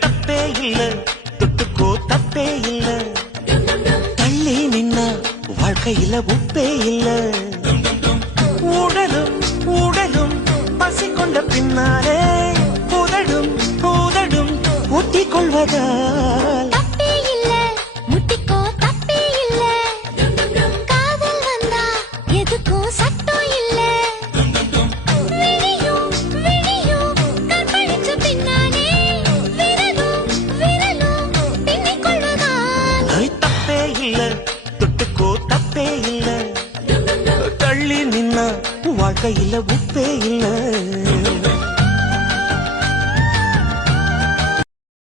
தப்பே இல்ல தொட்டுக்கோ தப்பே இல்ல தள்ளி நின்னா வாழ்க்கையில உப்பே இல்ல உடலும் உடலும் பசி கொண்ட பின்னாலே உதடும் உதடும் ஒட்டிக் கொள்வதால் தொட்டுக்கோ தப்பே இல்ல தள்ளி நின்னா வாழ்க்கையில உப்பே